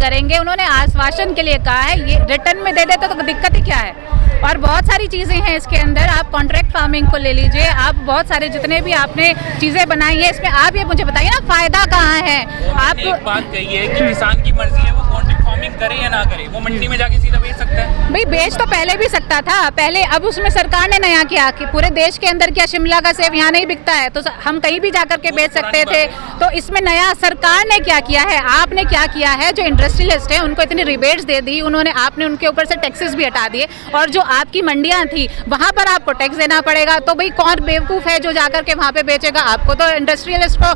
करेंगे। उन्होंने आश्वासन के लिए कहा है, ये रिटर्न में दे देते तो दिक्कत ही क्या है। और बहुत सारी चीज़ें हैं इसके अंदर, आप कॉन्ट्रैक्ट फार्मिंग को ले लीजिए, आप बहुत सारे जितने भी आपने चीज़ें बनाई है इसमें, आप ये मुझे बताइए ना फ़ायदा कहाँ है। आप एक बात कही है कि किसान की मर्जी है, वो कॉन्ट्रैक्ट फार्मिंग करे या ना करे, वो मंडी में जाके सीधा बेच सकता है। भाई बेच तो पहले भी सकता था, पहले, अब उसमें सरकार ने नया किया कि पूरे देश के अंदर क्या शिमला का सेब यहाँ नहीं बिकता है तो हम कहीं भी जाकर के बेच सकते थे। तो इसमें नया सरकार ने क्या किया है, आपने क्या किया है, जो इंडस्ट्रियलिस्ट है उनको इतनी रिबेट्स दे दी उन्होंने, आपने उनके ऊपर से टैक्सेस भी हटा दिए, और जो आपकी मंडियां थी वहां पर आपको टैक्स देना पड़ेगा। तो भाई कौन बेवकूफ़ है जो जाकर के वहां पे बेचेगा, आपको तो इंडस्ट्रियलिस्ट को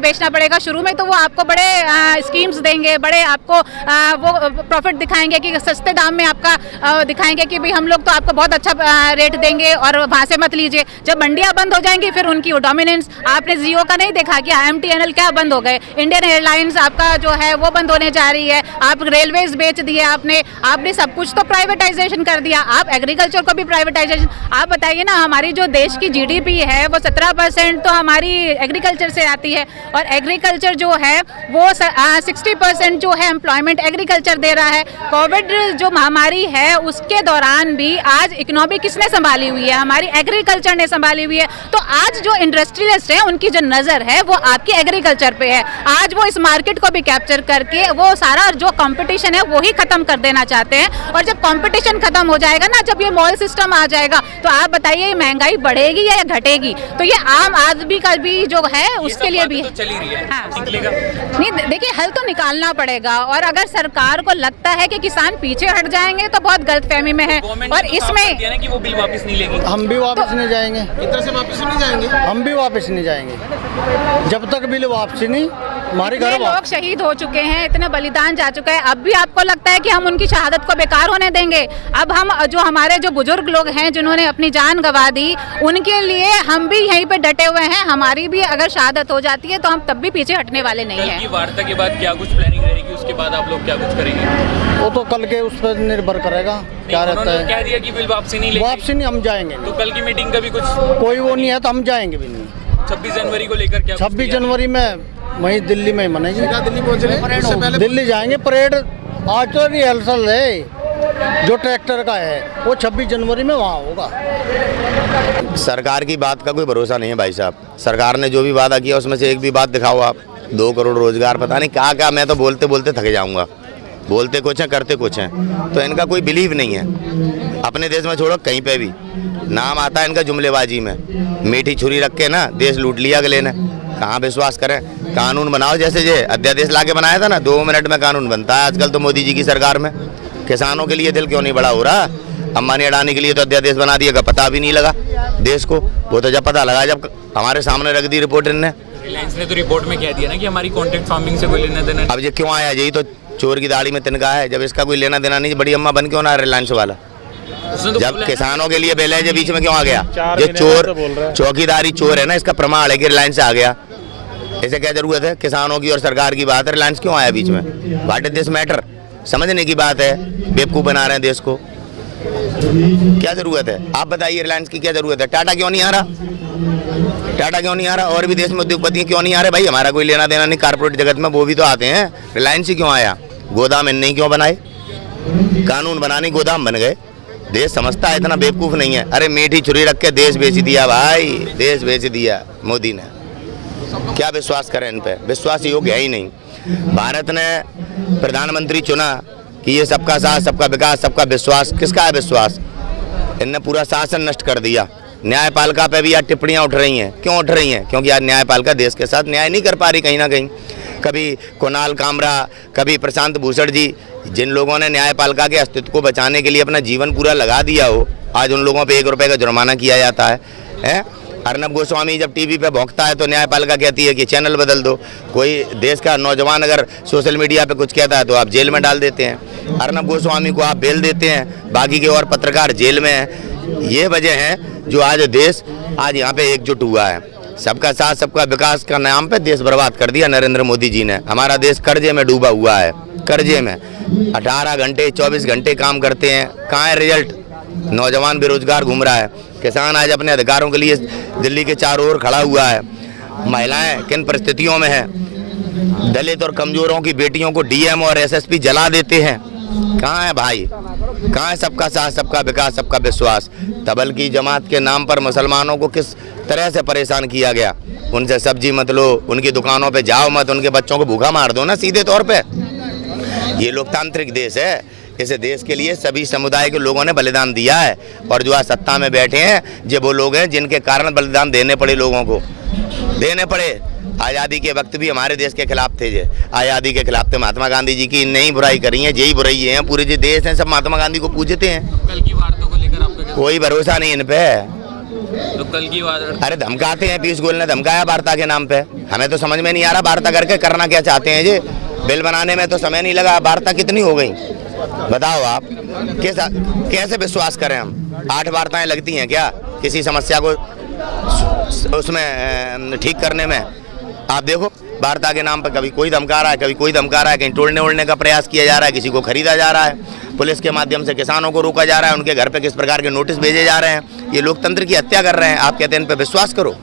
बेचना पड़ेगा। शुरू में तो वो आपको बड़े स्कीम्स देंगे, बड़े आपको वो प्रॉफिट दिखाएंगे कि सस्ते दाम में आपका दिखाएंगे कि भाई हम लोग तो आपको बहुत अच्छा रेट देंगे और वहाँ से मत लीजिए। जब मंडियाँ बंद हो जाएंगी फिर उनकी वो डोमिनेंस, आपने जियो का नहीं देखा कि IMTNL क्या बंद हो गए, इंडियन एयरलाइंस आपका जो है वो बंद होने जा रही है, आप रेलवेज बेच दिए, आपने सब कुछ तो प्राइवेटाइजेशन कर दिया, आप एग्रीकल्चर को भी प्राइवेटाइजेशन। आप बताइए ना, हमारी जो देश की GDP है वो 17% तो हमारी एग्रीकल्चर से आती है, और एग्रीकल्चर जो है वो 60% जो है एम्प्लॉयमेंट एग्रीकल्चर दे रहा है। कोविड जो महामारी है उसके दौरान भी आज इकोनॉमी किसने संभाली हुई है, हमारी एग्रीकल्चर ने संभाली हुई है। तो आज जो इंडस्ट्रियलिस्ट है उनकी जो नज़र है वो आपकी एग्रीकल्चर पे है। आज वो इस मार्केट को भी कैप्चर करके वो सारा जो कंपटीशन है वो ही खत्म कर देना चाहते हैं, और जब कंपटीशन खत्म हो जाएगा ना, जब ये मॉल सिस्टम आ जाएगा तो आप बताइए महंगाई बढ़ेगी या घटेगी। तो ये आम आदमी का भी जो है उसके लिए भी तो चली रही है। हाँ। निकलेगा नहीं, देखिए हल तो निकालना पड़ेगा, और अगर सरकार को लगता है कि किसान पीछे हट जाएंगे तो बहुत गलतफहमी में है। और इसमें कि वो बिल वापस नहीं लेगी, हम भी वापस नहीं जाएंगे, इधर से वापस नहीं जाएंगे, हम भी वापस नहीं जाएंगे जब तक बिल वापसी नहीं, हमारे घर लोग शहीद हो चुके हैं, इतना बलिदान जा चुका है, अब भी आपको लगता है कि हम उनकी शहादत को बेकार होने देंगे? अब हम जो हमारे जो बुजुर्ग लोग हैं जिन्होंने अपनी जान गंवा दी, उनके लिए हम भी यहीं पे डटे हुए हैं। हमारी भी अगर शहादत हो जाती है तो हम तब भी पीछे हटने वाले नहीं हैं। कल की वार्ता के बाद क्या कुछ प्लानिंग रहेगी, उसके बाद आप लोग क्या कुछ करेंगे? वो तो कल के उस पर निर्भर करेगा क्या रहता है। कह दिया कि बिल वापसी नहीं लेगी, वापसी नहीं, हम जाएंगे तो कल की मीटिंग का भी कुछ कोई वो नहीं है तो हम जाएंगे भी नहीं। 26 जनवरी को लेकर क्या 26 जनवरी में वहीं दिल्ली में मनेगी। दिल्ली पहुंच रहे हैं, उससे पहले दिल्ली जाएंगे, परेड आज तो रिहर्सल है जो ट्रैक्टर का है वो 26 जनवरी में वहाँ होगा। सरकार की बात का कोई भरोसा नहीं है भाई साहब। सरकार ने जो भी वादा किया उसमें से एक भी बात दिखाओ आप। 2 करोड़ रोजगार, पता नहीं क्या क्या, मैं तो बोलते बोलते थक जाऊंगा। बोलते कुछ हैं करते कुछ हैं, तो इनका कोई बिलीव नहीं है। अपने देश में छोड़ो, कहीं पे भी नाम आता है इनका जुमलेबाजी में। मीठी छुरी रख के ना देश लूट लिया अगले ने, कहाँ विश्वास करें। कानून बनाओ, जैसे ये अध्यादेश ला के बनाया था ना, 2 मिनट में कानून बनता है आजकल तो मोदी जी की सरकार में। किसानों के लिए दिल क्यों नहीं बड़ा हो रहा? अंबानी अडानी के लिए तो अध्यादेश बना दिया, पता भी नहीं लगा देश को। वो तो जब पता लगा जब हमारे सामने रख दी रिपोर्ट इनने। रिलायंस ने तो रिपोर्ट में कह दिया ना कि हमारी कॉन्ट्रैक्ट फार्मिंग से कोई लेना देना। अब ये क्यों आया? यही तो चोर की दाढ़ी में तिनका है। जब इसका कोई लेना देना नहीं, बड़ी अम्मा बन क्यों ना रिलायंस वाला? तो जब किसानों के लिए बेले बीच में क्यों आ गया? जो चोर चौकीदारी चोर है ना, इसका प्रमाण है कि रिलायंस से आ गया। ऐसे क्या जरूरत है? किसानों की और सरकार की बात है, रिलायंस क्यों आया बीच में? What is this matter? समझने की बात है, बेवकूफ बना रहे हैं देश को। क्या जरूरत है? आप बताइए, रिलायंस की क्या जरूरत है? टाटा क्यों नहीं आ रहा? टाटा क्यों नहीं आ रहा? और भी देश में उद्योगपति क्यों नहीं आ रहे? भाई हमारा कोई लेना देना नहीं कारपोरेट जगत में, वो भी तो आते हैं। रिलायंस ही क्यों आया? गोदाम इनने क्यों बनाए? कानून बनाने गोदाम बन गए। देश समझता है, इतना बेवकूफ नहीं है। अरे मीठी छुरी रख के देश बेच दिया भाई, देश बेच दिया मोदी ने। क्या विश्वास करें इन पे? विश्वास योग्य है ही नहीं। भारत ने प्रधानमंत्री चुना कि ये सबका साथ, सबका विकास, सबका विश्वास। किसका है विश्वास? इनने पूरा शासन नष्ट कर दिया। न्यायपालिका पे भी आज टिप्पणियां उठ रही हैं। क्यों उठ रही हैं? क्योंकि आज न्यायपालिका देश के साथ न्याय नहीं कर पा रही कहीं ना कहीं। कभी कुणाल कामरा, कभी प्रशांत भूषण जी, जिन लोगों ने न्यायपालिका के अस्तित्व को बचाने के लिए अपना जीवन पूरा लगा दिया हो, आज उन लोगों पे 1 रुपये का जुर्माना किया जाता है? अर्नब गोस्वामी जब टीवी पे भौंकता है तो न्यायपालिका कहती है कि चैनल बदल दो। कोई देश का नौजवान अगर सोशल मीडिया पे कुछ कहता है तो आप जेल में डाल देते हैं। अर्नब गोस्वामी को आप बेल देते हैं, बाकी के और पत्रकार जेल में हैं। ये वजह है जो आज देश आज यहाँ पे एकजुट हुआ है। सबका साथ, सबका विकास का नाम पे देश बर्बाद कर दिया नरेंद्र मोदी जी ने। हमारा देश कर्जे में डूबा हुआ है, कर्जे में। 18 घंटे 24 घंटे काम करते हैं, कहाँ है रिजल्ट? नौजवान बेरोजगार घूम रहा है। किसान आज अपने अधिकारों के लिए दिल्ली के चारों ओर खड़ा हुआ है। महिलाएं किन परिस्थितियों में हैं? दलित और कमजोरों की बेटियों को डीएम और एसएसपी जला देते हैं। कहाँ है भाई, कहाँ है सबका साथ, सबका विकास, सबका विश्वास? तबल की जमात के नाम पर मुसलमानों को किस तरह से परेशान किया गया। उनसे सब्जी मत लो, उनकी दुकानों पे जाओ मत, उनके बच्चों को भूखा मार दो ना सीधे तौर पे। ये लोकतांत्रिक देश है, इस देश के लिए सभी समुदाय के लोगों ने बलिदान दिया है, और जो आज सत्ता में बैठे हैं ये वो लोग हैं जिनके कारण बलिदान देने पड़े, लोगों को देने पड़े। आज़ादी के वक्त भी हमारे देश के खिलाफ थे, जे आज़ादी के खिलाफ थे। महात्मा गांधी जी की नहीं बुराई करी है, यही बुराई है, पूरे जो देश हैं सब महात्मा गांधी को पूजते हैं। कल की वार्ता को लेकर आपका कोई भरोसा नहीं इन पे। तो कल की वार्ता, अरे धमकाते हैं, पीयूष गोयल ने धमकाया वार्ता के नाम पे। हमें तो समझ में नहीं आ रहा वार्ता करके करना क्या चाहते हैं जी। बिल बनाने में तो समय नहीं लगा, वार्ता कितनी हो गई बताओ आप। कैसे विश्वास करें हम? 8 वार्ताएं लगती हैं क्या किसी समस्या को उसमें ठीक करने में? आप देखो वार्ता के नाम पर कभी कोई धमका रहा है, कभी कोई धमका रहा है, कहीं तोड़ने ओड़ने का प्रयास किया जा रहा है, किसी को खरीदा जा रहा है, पुलिस के माध्यम से किसानों को रोका जा रहा है, उनके घर पे किस प्रकार के नोटिस भेजे जा रहे हैं। ये लोकतंत्र की हत्या कर रहे हैं। आप कहते हैं इन पर विश्वास करो।